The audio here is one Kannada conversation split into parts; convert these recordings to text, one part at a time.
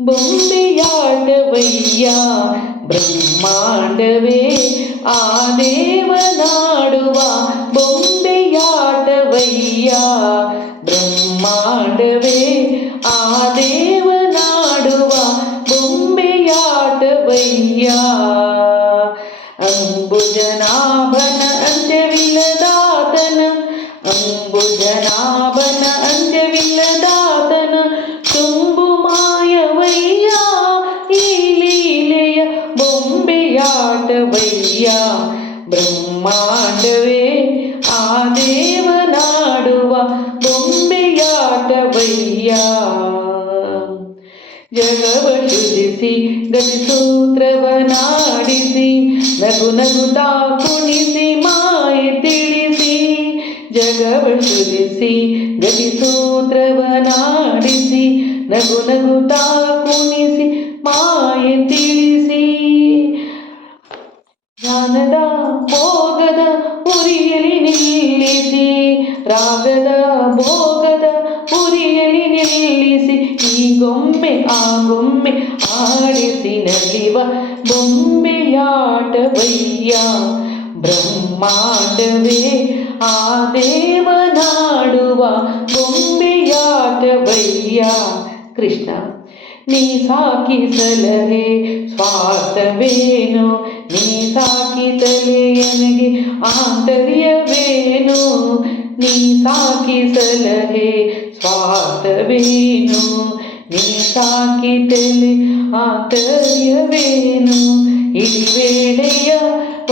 ಬೊಂಬೆಯಾಟವಯ್ಯ ಬ್ರಹ್ಮಾಂಡವೇ ಆ ದೇವನಾಡುವ ಬೊಂಬೆಯಾಟವಯ್ಯ ಬ್ರಹ್ಮಾಂಡವೇ ಆ ದೇವನಾಡುವ ಬೊಂಬೆಯಾಟವಯ್ಯ ಅಂಬುಜನಾಭನ ಅಂತ್ಯವಿಲ್ಲದಾತನ ಅಂಬುಜನಾಭನ ಅಂತ್ಯವಿಲ್ಲದಾತನ ತುಂಬು ಮಾಯವಯ್ಯ ಈ ಲೀಲೆಯ ಬೊಂಬೆಯಾಟವಯ್ಯ ಬ್ರಹ್ಮಾಂಡವೇ ಆ ದೇವನಾಡುವ ಬೊಂಬೆಯಾಟವಯ್ಯ ಜಗವ ಸೃಜಿಸಿ ಗತಿಸೂತ್ರವನಾಡಿಸಿ ನಗು ನಗುತ್ತಾ ಕುಣಿಸಿ ಮಾಯೆ ತಿಳಿಸಿ ಜಗವ ಸೃಜಿಸಿ ಗತಿಸೂತ್ರವನಾಡಿಸಿ ನಗು ನಗುತ್ತಾ ಕುಣಿಸಿ ಮಾಯೆ ತಿಳಿಸಿ ಜ್ಞಾನದ ಭೋಗದ ಉರಿಯಲಿ ನಿಲ್ಲಿಸಿ ರಾಗದ ಭೋಗದ ಉರಿಯಲಿ ನಿಲ್ಲಿಸಿ ಈ ಗೊಂಬೆ ಆ ಗೊಂಬೆ ಆಡಿಸಿ ನಲಿವ ಬೊಂಬೆಯಾಟವಯ್ಯ ಬ್ರಹ್ಮಾಂಡವೇ ಆ ದೇವನಾಡುವ ಬೊಂಬೆಯಾಟವಯ್ಯ ಕೃಷ್ಣ ನೀ ಸಾಕಿ ಸಲಹೆ ಸ್ವಾರ್ಥವೇನು ನೀ ಸಾಕಿತಲೆ ನನಗೆ ಆಂತರ್ಯವೇನು ನೀ ಸಾಕಿ ಸಲಹೆ ಸ್ವಾರ್ಥವೇನು ನೀ ಸಾಕಿತಲೆ ಆಂತರ್ಯವೇನು ಇಡೀ ವೇಳೆಯ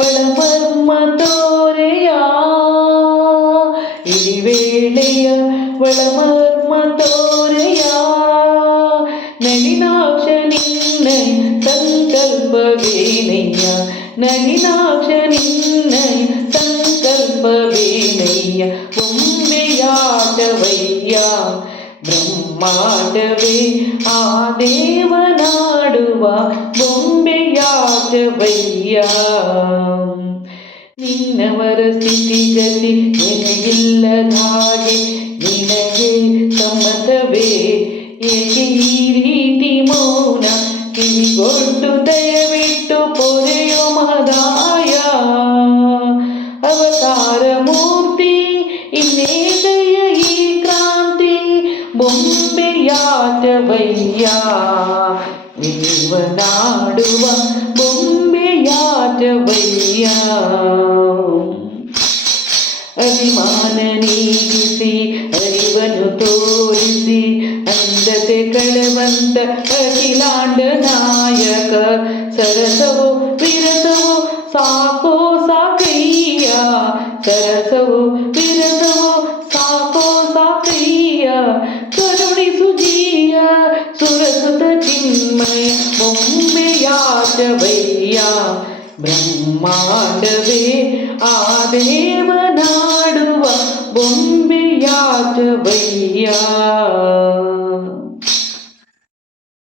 ಒಳಮರ್ಮ ತೋರೆಯ ಇಡೀ ವೇಳೆಯ ಒಳಮರ್ಮ ತೋರೆಯ ನಳಿನಾಕ್ಷ ನಿನ್ನ ಸಂಕಲ್ಪವೇನಯ್ಯ ನಳಿನಾಕ್ಷ ನಿನ್ನ ಸಂಕಲ್ಪವೇನಯ್ಯ ಬೊಂಬೆಯಾಟವಯ್ಯ ಬ್ರಹ್ಮಾಂಡವೇ ಆ ದೇವನಾಡುವ ಬೊಂಬೆಯಾಟವಯ್ಯ ನಿನ್ನವರ ಸ್ಥಿತಿಗತಿ ನಿನಗಿಲ್ಲದ ಹಾಗೆ ನಿನಗೆ ಸಮ್ಮತವೇ ಏಕೆ ಈ ರೀತಿ ಮೌನ ಕಿವಿಗೊಟ್ಟು ದಯವಿಟ್ಟು ಪೊರೆಯೋ ಮಹದಾಯ ಅವತಾರ ಮೂರ್ತಿ ಇನ್ನೇಕೆಯ ಈ ಕ್ರಾಂತಿ ಬೊಂಬೆಯಾಟವಯ್ಯ ದೇವನಾಡುವ ಬೊಂಬೆಯಾಟವಯ್ಯ ಅಭಿಮಾನ ನೀಗಿಸಿ ಅರಿವನ್ನು ತೋರಿಸಿ ಅಂಧತೆ ಕಳವಂತ ಅಖಿಲಾಂಡ ನಾಯಕ ಸರಸವೋ ವಿರಸವೋ ಸಾಕೋ ಸಾಕಯ್ಯ ಸರಸವೋ ವಿರಸವೋ ಸಾಕೋ ಸಾಕಯ್ಯ ಕರುಣಿಸು ಜೀಯ ಸುರಸುತ ಚಿನ್ಮಯ ಬೊಂಬೆಯಾಟವಯ್ಯ ಬ್ರಹ್ಮಾಂಡವೇ ಆ ದೇವ